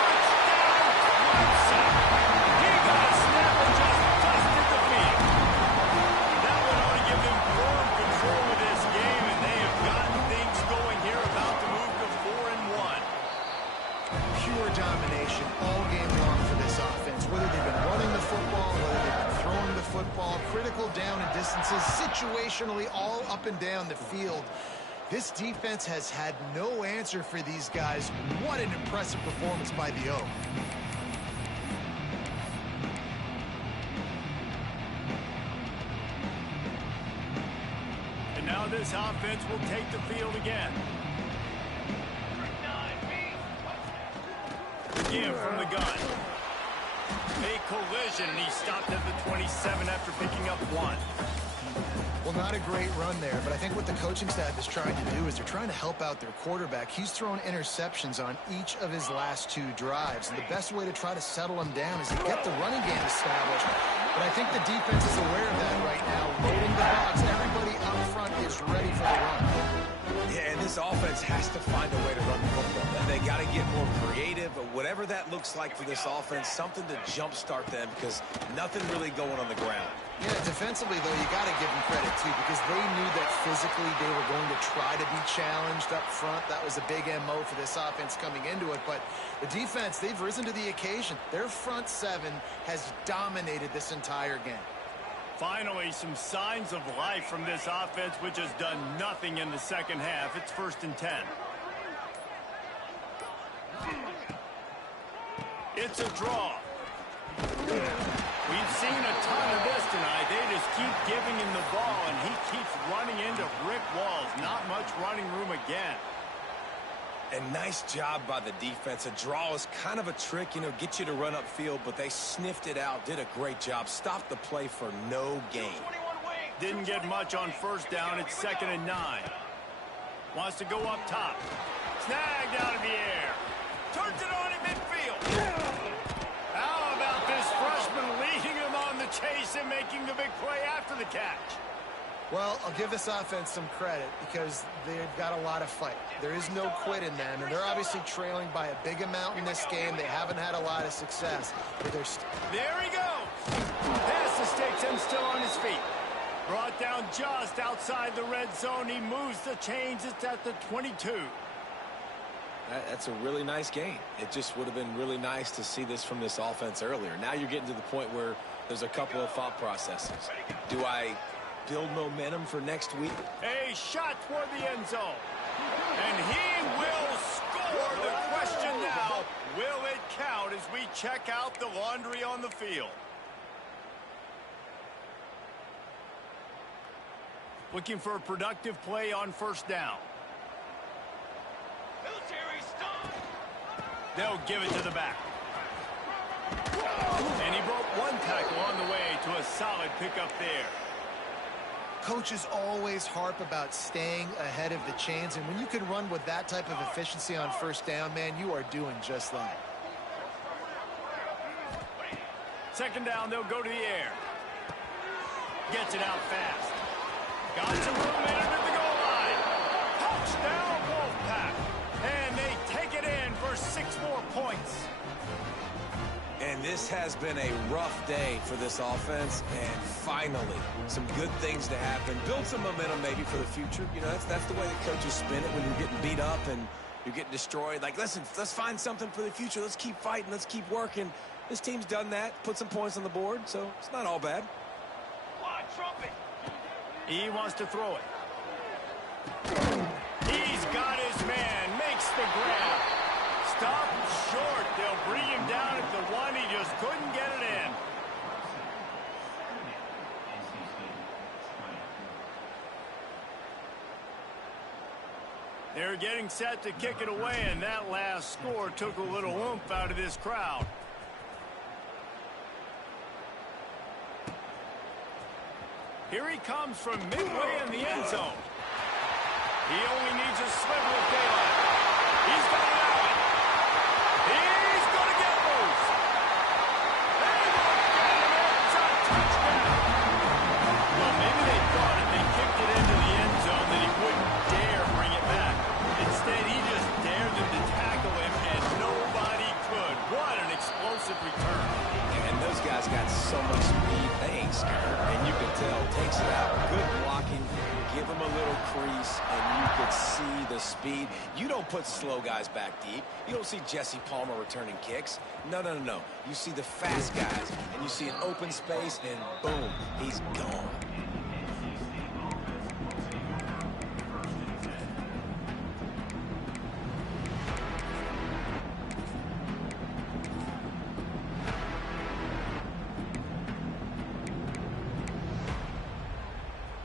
Touchdown, Clemson. He got a snap and just dusted the field. That one ought to give them firm control of this game, and they have gotten things going here, about to move to 4-1. Pure domination all game long for this offense. Whether they've been running the football, whether they've been throwing the football, critical down and distances, situationally all up and down the field. This defense has had no answer for these guys. What an impressive performance by the Oak. And now this offense will take the field again. Again from the gun. A collision, and he stopped at the 27 after picking up one. Well, not a great run there, but I think what the coaching staff is trying to do is they're trying to help out their quarterback. He's thrown interceptions on each of his last two drives, and the best way to try to settle him down is to get the running game established. But I think the defense is aware of that right now. Loading the box, everybody up front is ready for the run. Yeah, and this offense has to find a way to run the football. They got to get more creative, or whatever that looks like for this offense, something to jumpstart them because nothing really going on the ground. Yeah, defensively, though, you got to give them credit, too, because they knew that physically they were going to try to be challenged up front. That was a big MO for this offense coming into it. But the defense, they've risen to the occasion. Their front seven has dominated this entire game. Finally, some signs of life from this offense, which has done nothing in the second half. It's 1st and 10. It's a draw. We've seen a ton of this tonight. They just keep giving him the ball, and he keeps running into brick walls. Not much running room again. And nice job by the defense. A draw is kind of a trick, you know, get you to run upfield, but they sniffed it out, did a great job. Stopped the play for no gain. Didn't get much on 1st down. It's 2nd and 9. Wants to go up top. Snagged out of the air. Turns it on in midfield. How about this freshman leading him on the chase and making the big play after the catch? Well, I'll give this offense some credit because they've got a lot of fight. There is no quit in them, and they're obviously trailing by a big amount in this game. They haven't had a lot of success. But there he goes. Pass the sticks and still on his feet. Brought down just outside the red zone. He moves the chains. It's at the 22. That's a really nice game. It just would have been really nice to see this from this offense earlier. Now you're getting to the point where there's a couple of thought processes. Do I build momentum for next week? A shot toward the end zone. And he will score. The question now, will it count as we check out the laundry on the field? Looking for a productive play on 1st down. Military stop. They'll give it to the back. And he broke one tackle on the way to a solid pickup there. coaches always harp about staying ahead of the chains, and when you can run with that type of efficiency on 1st down, man, you are doing just that. 2nd down, they'll go to the air. Gets it out fast. Got some room in under the goal line. Touchdown, Wolfpack. And they take it in for 6 more points. And this has been a rough day for this offense, and finally, some good things to happen. Build some momentum maybe for the future. You know, that's the way the coaches spin it when you're getting beat up and you're getting destroyed. Like, listen, let's find something for the future. Let's keep fighting. Let's keep working. This team's done that, put some points on the board, so it's not all bad. Trumpet. He wants to throw it. He's got his man, makes the grab. Stopped short. They'll bring him down at the 1. He just couldn't get it in. They're getting set to kick it away, and that last score took a little oomph out of this crowd. Here he comes from midway in the end zone. He only needs a sliver of daylight. He's got it out. He's going to get loose. They won't get him. It's a touchdown. Well, maybe they thought if they kicked it into the end zone that he wouldn't dare bring it back. Instead, he just dared them to tackle him, and nobody could. What an explosive return. And those guys got so much speed, they ain't scared. And you can tell, takes it out, good blocking, give them a little crease, and you could see the speed. You don't put slow guys back deep. You don't see Jesse Palmer returning kicks. No, no, no, no. You see the fast guys, and you see an open space, and boom, he's gone.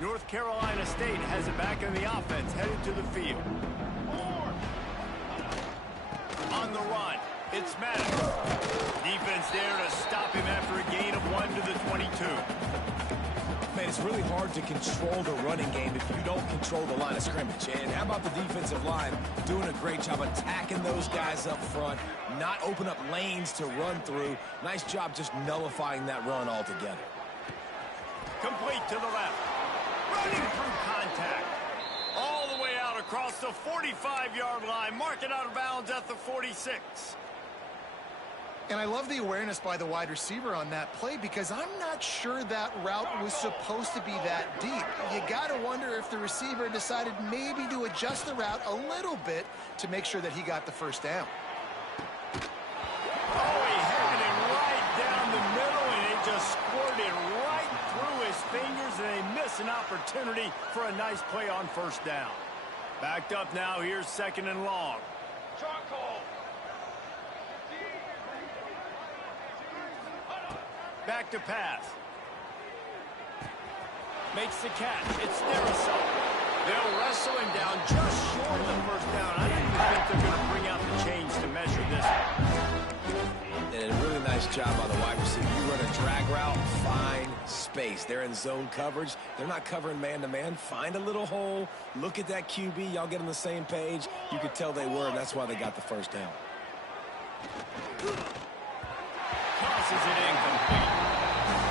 North Carolina State has it back in the offense, headed to the field. On the run, it's Maddox. Defense there to stop him after a gain of 1 to the 22. Man, it's really hard to control the running game if you don't control the line of scrimmage. And how about the defensive line doing a great job attacking those guys up front, not open up lanes to run through. Nice job just nullifying that run altogether. Complete to the left. Running through contact. All the way out across the 45-yard line. Mark it out of bounds at the 46. And I love the awareness by the wide receiver on that play because I'm not sure that route was supposed to be that deep. You got to wonder if the receiver decided maybe to adjust the route a little bit to make sure that he got the first down. Oh, he had it right down the middle, and it just squirted right through his fingers, and they miss an opportunity for a nice play on first down. Backed up now. Here's second and long. Charcoal. Back to pass. Makes the catch. It's Darisaw. They'll wrestle him down just short of the first down. I don't even think they're going to bring out the chains to measure this. And a really nice job by the wide receiver. You run a drag route, find space. They're in zone coverage. They're not covering man-to-man. Find a little hole. Look at that QB. Y'all get on the same page. You could tell they were, and that's why they got the first down. Tosses it incomplete.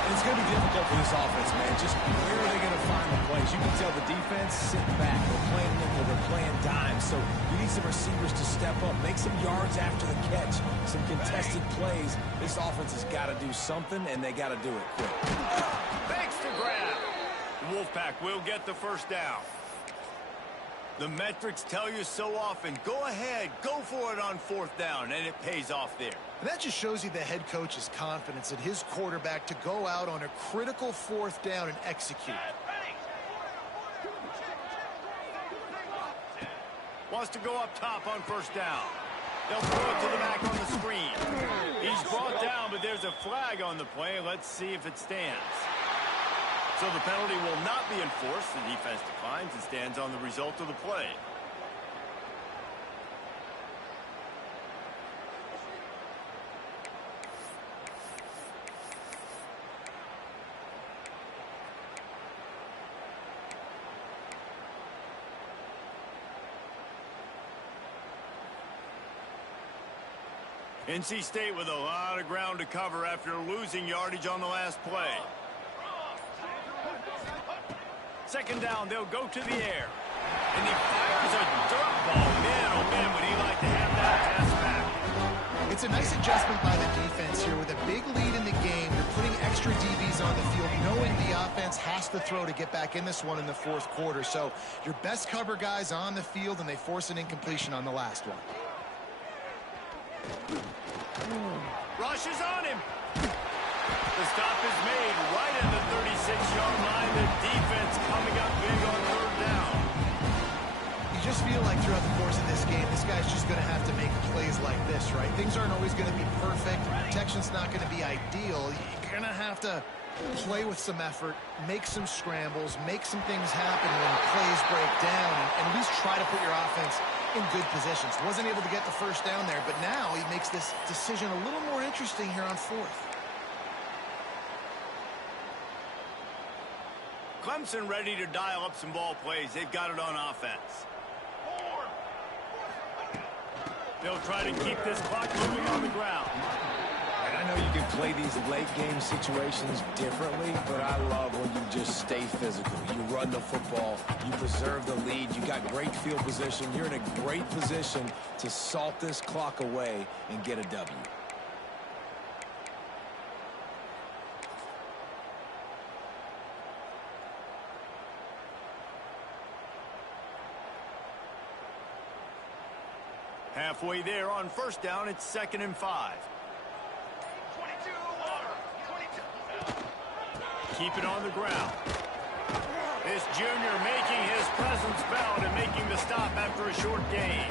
And it's going to be difficult for this offense, man. Just where are they going to find the plays? You can tell the defense sitting back. They're playing nickel. They're playing dime. So you need some receivers to step up, make some yards after the catch, some contested plays. This offense has got to do something, and they got to do it quick. Thanks to grab. The Wolfpack will get the first down. The metrics tell you so often, go ahead, go for it on fourth down, and it pays off there. And that just shows you the head coach's confidence in his quarterback to go out on a critical fourth down and execute. Wants to go up top on first down. They'll throw it to the back on the screen. He's brought down, but there's a flag on the play. Let's see if it stands. So the penalty will not be enforced. The defense declines and stands on the result of the play. NC State with a lot of ground to cover after losing yardage on the last play. Second down, they'll go to the air. And he fires a dirt ball. Man, oh man, would he like to have that pass back. It's a nice adjustment by the defense here. With a big lead in the game, you're putting extra DBs on the field, knowing the offense has to throw to get back in this one in the fourth quarter. So your best cover guys on the field, and they force an incompletion on the last one. Rush is on him. The stop is made right at the 36-yard line. The defense coming up big on third down. You just feel like throughout the course of this game, this guy's just going to have to make plays like this, right? Things aren't always going to be perfect. Protection's not going to be ideal. You're going to have to play with some effort, make some scrambles, make some things happen when plays break down, and at least try to put your offense in good positions. Wasn't able to get the first down there, but now he makes this decision a little more interesting here on fourth. Clemson ready to dial up some ball plays. They've got it on offense. They'll try to keep this clock moving on the ground. And I know you can play these late game situations differently, but I love when you just stay physical. You run the football, you preserve the lead, you got great field position. You're in a great position to salt this clock away and get a W. Halfway there on first down, it's 2nd and 5. 22 water. 22. Keep it on the ground. This junior making his presence felt and making the stop after a short gain.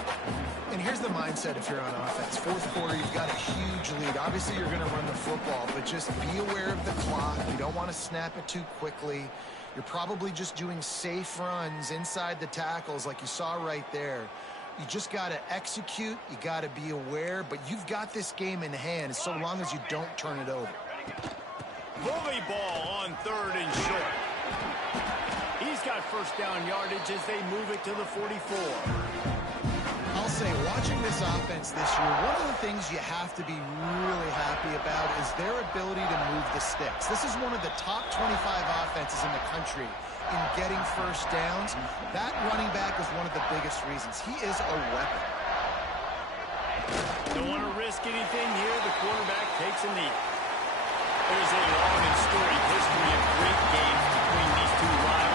And here's the mindset if you're on offense. Fourth quarter, you've got a huge lead. Obviously, you're going to run the football, but just be aware of the clock. You don't want to snap it too quickly. You're probably just doing safe runs inside the tackles like you saw right there. You just got to execute. You got to be aware, but you've got this game in hand so long as you don't turn it over. Volleyball on 3rd and short. He's got first down yardage as they move it to the 44. I'll say, watching this offense this year, one of the things you have to be really happy about is their ability to move the sticks. This is one of the top 25 offenses in the country in getting first downs. That running back is one of the biggest reasons. He is a weapon. Don't want to risk anything here. The quarterback takes a knee. There's a long and storied history of great games between these two rivals.